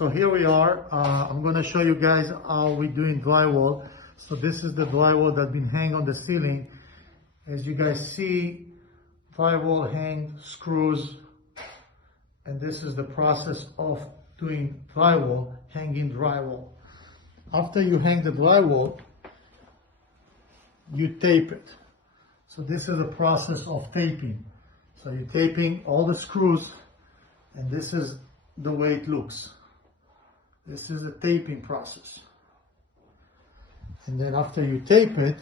So here we are. I'm going to show you guys how we're doing drywall. So this is the drywall that's been hanging on the ceiling. As you guys see, drywall hang screws, and this is the process of doing drywall, hanging drywall. After you hang the drywall, you tape it. So this is the process of taping. So you're taping all the screws, and this is the way it looks. This is the taping process. And then after you tape it,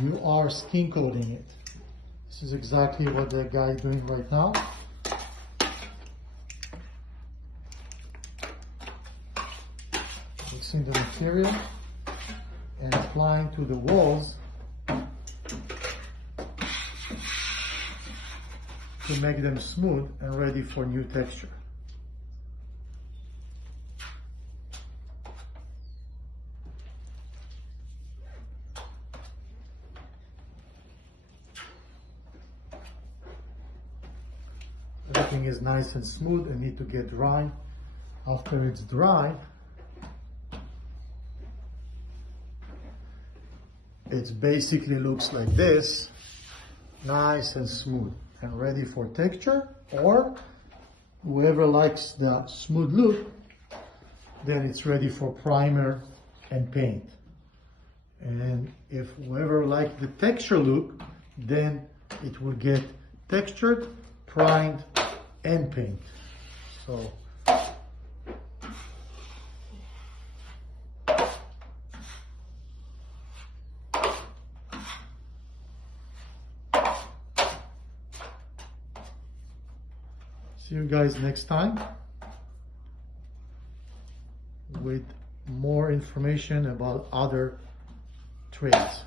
you are skin coating it. This is exactly what the guy is doing right now. Mixing the material and applying to the walls to make them smooth and ready for new texture. Everything is nice and smooth and need to get dry. After it's dry, it basically looks like this, nice and smooth and ready for texture. Or whoever likes the smooth look, then it's ready for primer and paint. And if whoever likes the texture look, then it will get textured, primed, and paint. So see you guys next time with more information about other trades.